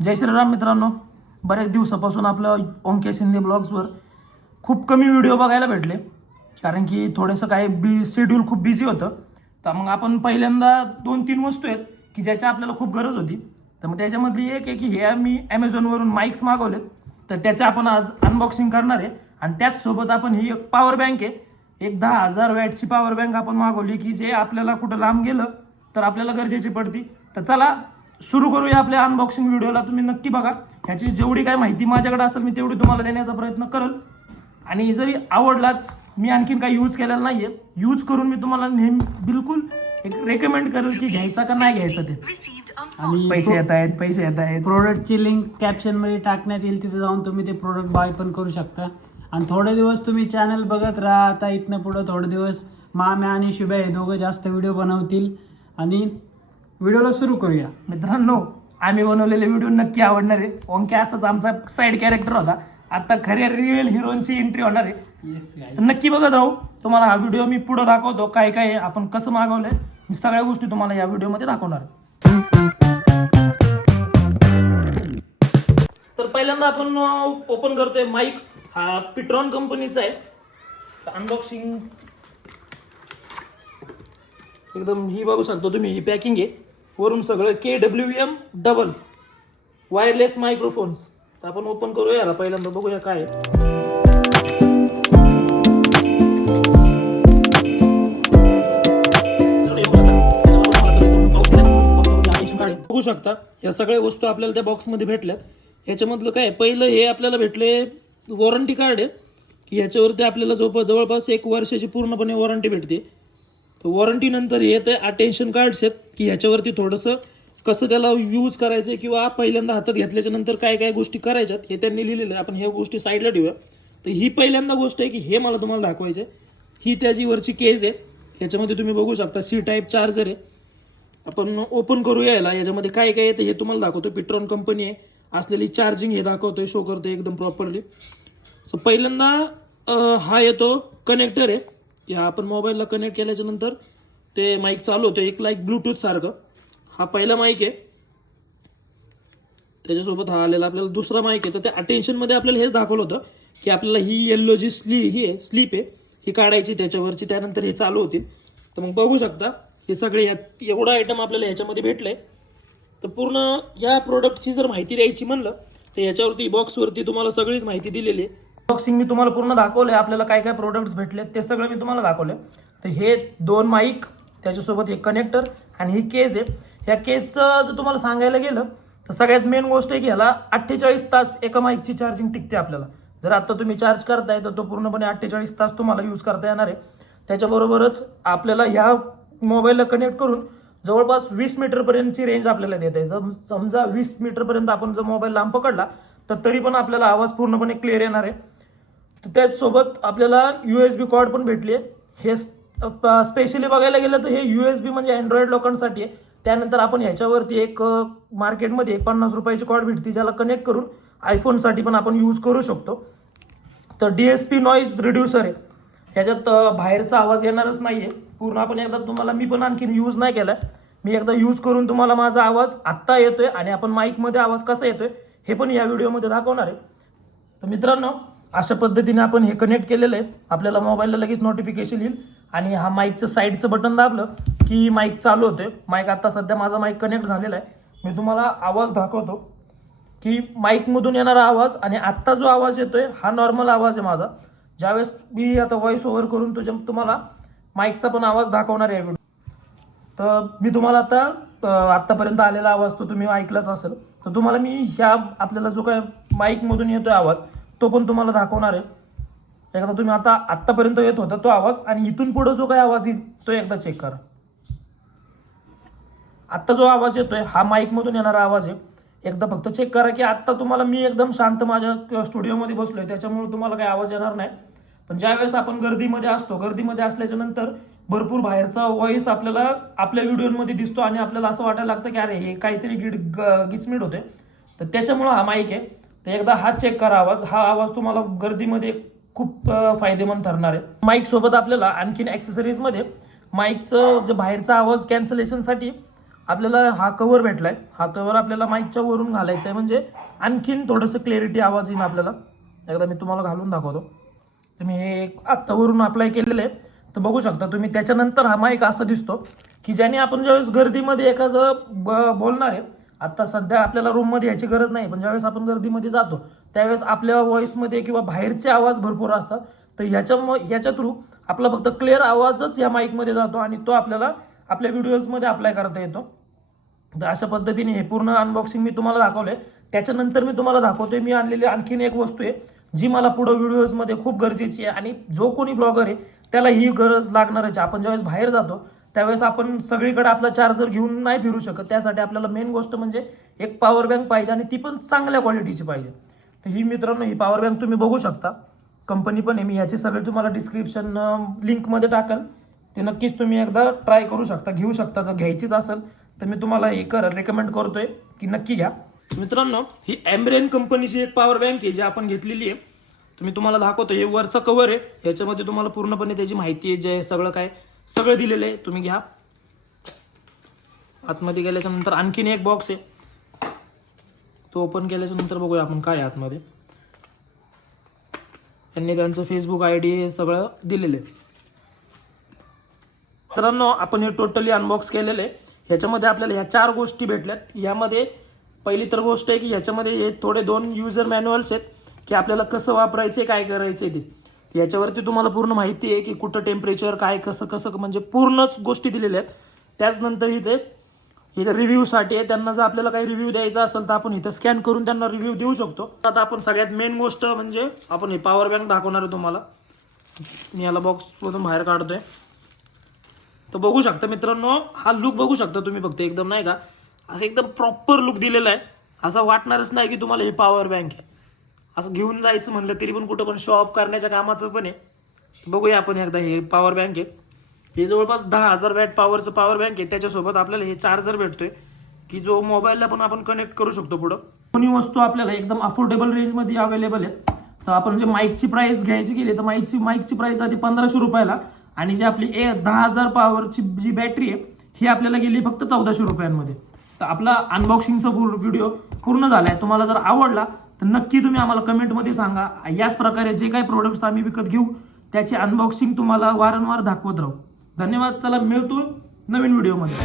जय श्रीराम मित्रांनो. बऱ्याच दिवसापासून आपलं ओंके शिंदे ब्लॉग्सवर खूप कमी व्हिडिओ बघायला भेटले, कारण की थोडंसं काय शेड्यूल खूप बिझी होतं. तर मग आपण पहिल्यांदा 2-3 वस्तू आहेत की ज्याच्या आपल्याला खूप गरज होती. तर मग त्याच्यामधली एक आहे की हे मी ॲमेझॉनवरून माईक्स मागवलेत, तर त्याचे आपण आज अनबॉक्सिंग करणार आहे. आणि त्याचसोबत आपण ही एक पॉवर बँक आहे, एक 10,000 वॅटची पॉवर बँक आपण मागवली की जे आपल्याला कुठं लांब गेलं तर आपल्याला गरजेची पडती. तर चला सुरू करूया आपल्या अनबॉक्सिंग व्हिडिओला. तुम्ही नक्की बघा, ह्याची जेवढी काय माहिती माझ्याकडे असेल मी तेवढी तुम्हाला देण्याचा प्रयत्न करेल. आणि जरी आवडलाच, मी आणखीन काही यूज केलेला नाही आहे, यूज करून मी तुम्हाला नेहमी बिलकुल एक रेकमेंड करेल की घ्यायचा का नाही घ्यायचा ते. आणि पैसे येत आहेत. प्रोडक्टची लिंक कॅप्शनमध्ये टाकण्यात येईल, तिथे जाऊन तुम्ही ते प्रोडक्ट बाय पण करू शकता. आणि थोडे दिवस तुम्ही चॅनल बघत राहा. आता इथनं पुढं थोडे दिवस माम्या आणि शुभ्या हे दोघं जास्त व्हिडिओ बनवतील. आणि व्हिडिओला सुरू करूया. मित्रांनो, आम्ही बनवलेले व्हिडिओ नक्की आवडणार आहे. ओंके असाच आमचा साईड कॅरेक्टर होता, आता खऱ्या रिअल हिरोची एंट्री होणार आहे. तर नक्की बघत राहू. तुम्हाला हा व्हिडिओ मी पुढे दाखवतो, काय काय आहे, आपण कसं मागवलंय, मी सगळ्या गोष्टी तुम्हाला या व्हिडिओमध्ये दाखवणार. तर पहिल्यांदा आपण ओपन करतोय माईक. हा पिट्रॉन कंपनीचा आहे. अनबॉक्सिंग एकदम ही बघू शकतो तुम्ही, ही पॅकिंग आहे. वरून सगळं KWM डबल वायरलेस मायक्रोफोन्स. तर आपण ओपन करूया याला, पहिल्यांदा बघूया काय आहे. बघू शकता या सगळ्या वस्तू आपल्याला त्या बॉक्समध्ये भेटल्यात. ह्याच्यामधलं काय पहिलं हे आपल्याला भेटले वॉरंटी कार्ड आहे, की ह्याच्यावरती आपल्याला जवळपास 1 वर्षाची पूर्णपणे वॉरंटी भेटते. तर वॉरंटीनंतर हे ते अटेन्शन कार्ड्स आहेत की ह्याच्यावरती थोडंसं कसं त्याला यूज करायचं आहे किंवा पहिल्यांदा हातात घेतल्याच्या नंतर काय काय गोष्टी करायच्यात हे त्यांनी लिहिलेलं आहे. आपण ह्या गोष्टी साईडला ठेवूया. तर ही पहिल्यांदा गोष्ट आहे की हे मला तुम्हाला दाखवायचं आहे. ही त्याची वरची केज आहे. ह्याच्यामध्ये तुम्ही बघू शकता C टाईप चार्जर आहे. आपण ओपन करूया याला. याच्यामध्ये काय काय येतं हे तुम्हाला दाखवतो. पिट्रॉन कंपनी आहे असलेली चार्जिंग हे दाखवतोय, शो करतोय एकदम प्रॉपरली. सो पहिल्यांदा हा येतो कनेक्टर आहे. या आपण मोबाईलला कनेक्ट केल्याच्या नंतर ते माईक चालू होतं, एक लाईक ब्लूटूथ सारखं. हा पहिला माईक आहे. त्याच्यासोबत हा आलेला आपल्याला दुसरा माईक आहे. तर त्या अटेन्शनमध्ये आपल्याला हेच दाखवलं होतं की आपल्याला ही येल्लो जी स्लीप आहे ही काढायची त्याच्यावरची, त्यानंतर हे चालू होतील. तर मग बघू शकता हे सगळे एवढं आयटम आपल्याला ह्याच्यामध्ये भेटलंय. तर पूर्ण या प्रोडक्टची जर माहिती द्यायची म्हणलं तर याच्यावरती बॉक्सवरती तुम्हाला सगळीच माहिती दिलेली आहे. बॉक्सिंग मी तुम्हाला पूर्ण दाखवलं आहे. आपल्याला काय काय प्रोडक्ट्स भेटले ते सगळं मी तुम्हाला दाखवलं. तर हे 2 माईक, त्याच्यासोबत हे कनेक्टर आणि ही केज आहे. ह्या केजचं जर तुम्हाला सांगायला गेलं तर सगळ्यात मेन गोष्ट आहे की ह्याला 48 तास एका माईकची चार्जिंग टिकते आपल्याला. जर आत्ता तुम्ही चार्ज करताय तर तो पूर्णपणे 48 तास तुम्हाला यूज करता येणार आहे. त्याच्याबरोबरच आपल्याला ह्या मोबाईलला कनेक्ट करून जवळपास 20 मीटरपर्यंतची रेंज आपल्याला देत आहे. समजा 20 मीटरपर्यंत आपण जर मोबाईल लांब पकडला तर तरी पण आपल्याला आवाज पूर्णपणे क्लिअर येणार आहे. तर त्याचसोबत आपल्याला USB कॉर्ड पण भेटली आहे. हे स्पेशली बघायला गेलं तर हे USB म्हणजे अँड्रॉइड लोकांसाठी आहे. त्यानंतर आपण ह्याच्यावरती एक मार्केटमध्ये 50 रुपयाची कॉर्ड भेटते, ज्याला कनेक्ट करून आयफोनसाठी पण आपण यूज करू शकतो. तर DSP नॉईज रिड्युसर आहे. ह्याच्यात बाहेरचा आवाज येणारच नाही आहे. पूर्ण आपण एकदा तुम्हाला, मी पण आणखीन यूज नाही केला, मी एकदा यूज करून तुम्हाला माझा आवाज आत्ता येतोय आणि आपण माईकमध्ये आवाज कसा येतोय हे पण या व्हिडिओमध्ये दाखवणार आहे. तर मित्रांनो, अशा पद्धतीने आपण हे कनेक्ट केलेलं आहे. आपल्याला मोबाईलला लगेच नोटिफिकेशन येईल आणि हा माईकचं साईडचं बटन दाबलं की माईक चालू होतोय. माईक आता सध्या माझा माईक कनेक्ट झालेला आहे. मी तुम्हाला आवाज दाखवतो की माईकमधून येणारा आवाज आणि आत्ता जो आवाज येतोय हा नॉर्मल आवाज आहे माझा. ज्यावेळेस मी आता व्हॉइस ओव्हर करून तुम्हाला माईकचा पण आवाज दाखवणार आहे व्हिडिओ. तर मी तुम्हाला आत्तापर्यंत आलेला आवाज तो तुम्ही ऐकलाच असेल. तर तुम्हाला मी ह्या आपल्याला जो काय माईकमधून येतोय आवाज तो पण तुम्हाला दाखवणार आहे. एकदा तुम्ही आत्तापर्यंत येत होता तो आवाज आणि इथून पुढे जो काय आवाज येईल तो एकदा चेक करा. आत्ता जो आवाज येतोय हा माईकमधून येणारा आवाज आहे. एकदा फक्त चेक करा की आत्ता तुम्हाला, मी एकदम शांत माझ्या स्टुडिओमध्ये बसलोय त्याच्यामुळे तुम्हाला काही आवाज येणार नाही. पण ज्यावेळेस आपण गर्दीमध्ये असतो, गर्दीमध्ये असल्याच्या नंतर भरपूर बाहेरचा व्हॉइस आपल्याला आपल्या व्हिडिओमध्ये दिसतो आणि आपल्याला असं वाटायला लागतं की अरे हे काहीतरी गिचमीट होते. तर त्याच्यामुळं हा माईक आहे. तर एकदा हा चेक करा आवाज. हा आवाज तुम्हाला गर्दीमध्ये खूप फायदेमंद ठरणार आहे. माईक सोबत आपल्याला आणखीन ॲक्सेसरीजमध्ये माईकचं जे बाहेरचा आवाज कॅन्सलेशनसाठी आपल्याला हा कव्हर भेटलाय. हा कव्हर आपल्याला माईकच्या वरून घालायचा आहे, म्हणजे आणखीन थोडंसं क्लॅरिटी आवाज येईल आपल्याला. एकदा मी तुम्हाला घालून दाखवतो. तर मी हे आत्ता वरून अप्लाय केलेलं आहे. तर बघू शकता तुम्ही. त्याच्यानंतर हा माईक असा दिसतो की ज्याने आपण ज्यावेळेस गर्दीमध्ये एखादं बोलणार आहे, आता सध्या आपल्याला रूममध्ये याची गरज नाही, पण ज्यावेळेस आपण गर्दीमध्ये जातो त्यावेळेस आपल्या व्हॉइसमध्ये किंवा बाहेरचे आवाज भरपूर याच्या थ्रू आपला फक्त क्लिअर आवाजच या माईकमध्ये जातो आणि तो आपल्याला आपल्या व्हिडिओजमध्ये अप्लाय करता येतो. तर अशा पद्धतीने हे पूर्ण अनबॉक्सिंग मी तुम्हाला दाखवलंय. त्याच्यानंतर मी तुम्हाला दाखवतोय मी आणलेली आणखीन एक वस्तू आहे जी मला पुढे व्हिडिओजमध्ये खूप गरजेची आहे आणि जो कोणी ब्लॉगर आहे त्याला ही गरज लागणारच आहे. आपण ज्यावेळेस बाहेर जातो त्यावेळेस आपण सगळीकडे आपला चार्जर घेऊन नाही फिरू शकत. त्यासाठी आपल्याला मेन गोष्ट म्हणजे एक पॉवर बँक पाहिजे आणि ती पण चांगल्या क्वालिटीची पाहिजे. तर ही मित्रांनो ही पॉवर बँक तुम्ही बघू शकता. कंपनी पण आहे, मी याची सगळे तुम्हाला डिस्क्रिप्शन लिंकमध्ये टाकेल. ते नक्कीच तुम्ही एकदा ट्राय करू शकता, घेऊ शकता. जर घ्यायचीच असेल तर मी तुम्हाला हे रेकमेंड करतोय की नक्की घ्या. मित्रांनो ही एमरेन कंपनीची एक पॉवर बँक आहे जी आपण घेतलेली आहे. तुम्ही तुम्हाला दाखवतो. हे वरचं कव्हर आहे, ह्याच्यामध्ये तुम्हाला पूर्णपणे त्याची माहिती आहे, जे सगळं दिलेलं आहे. तुम्ही घ्या. आतमध्ये गेल्याच्या नंतर आणखीन एक बॉक्स आहे, तो ओपन केल्याच्या नंतर बघूया आपण काय आहे आतमध्ये. त्यांनी त्यांचं फेसबुक ID हे सगळं दिलेलं आहे. मित्रांनो आपण हे टोटली अनबॉक्स केलेलं आहे. ह्याच्यामध्ये आपल्याला ह्या 4 गोष्टी भेटल्यात. यामध्ये पहिली तर गोष्ट आहे की ह्याच्यामध्ये हे थोडे 2 युजर मॅन्युअल्स आहेत की आपल्याला कसं वापरायचं आहे, काय करायचं आहे ते. याच्यावरती तुम्हाला पूर्ण माहिती आहे की कुठं टेम्परेचर काय कसं म्हणजे पूर्णच गोष्टी दिलेल्या आहेत. त्याचनंतर इथे रिव्ह्यूसाठी आहे. त्यांना जर आपल्याला काही रिव्ह्यू द्यायचा असेल तर आपण इथं स्कॅन करून त्यांना रिव्ह्यू देऊ शकतो. आता आपण सगळ्यात मेन गोष्ट म्हणजे आपण हे पॉवर बँक दाखवणार आहे तुम्हाला. मी याला बॉक्समधून बाहेर काढतोय. तर बघू शकता मित्रांनो, हा लुक बघू शकता तुम्ही. फक्त एकदम नाही का असं एकदम प्रॉपर लुक दिलेला आहे. असं वाटणारच नाही की तुम्हाला हे पॉवर बँक आहे. असं घेऊन जायचं म्हणलं तरी पण कुठं पण शो ऑफ करण्याच्या कामाचं पण आहे. बघूया आपण एकदा. हे पॉवर बँक आहे, हे जवळपास 10,000 वॅट पॉवरचं पॉवर बँक आहे. त्याच्यासोबत आपल्याला हे चार्जर भेटतोय की जो मोबाईलला पण आपण कनेक्ट करू शकतो पुढं. दोन्ही वस्तू आपल्याला एकदम अफोर्डेबल रेंजमध्ये अवेलेबल आहेत. तर आपण जे माईकची प्राइस घ्यायची गेली तर माईकची प्राइस आधी 1500 रुपयाला आणि जी आपली 10,000 पॉवरची जी बॅटरी आहे ही आपल्याला गेली फक्त 1400 रुपयांमध्ये. तर आपला अनबॉक्सिंगचा व्हिडिओ पूर्ण झाला आहे. तुम्हाला जर आवडला तर नक्की तुम्ही आम्हाला कमेंटमध्ये सांगा. याच प्रकारे जे काही प्रोडक्ट्स आम्ही विकत घेऊ त्याची अनबॉक्सिंग तुम्हाला वारंवार दाखवत राहू. धन्यवाद. चला मिळतो नवीन व्हिडिओमध्ये.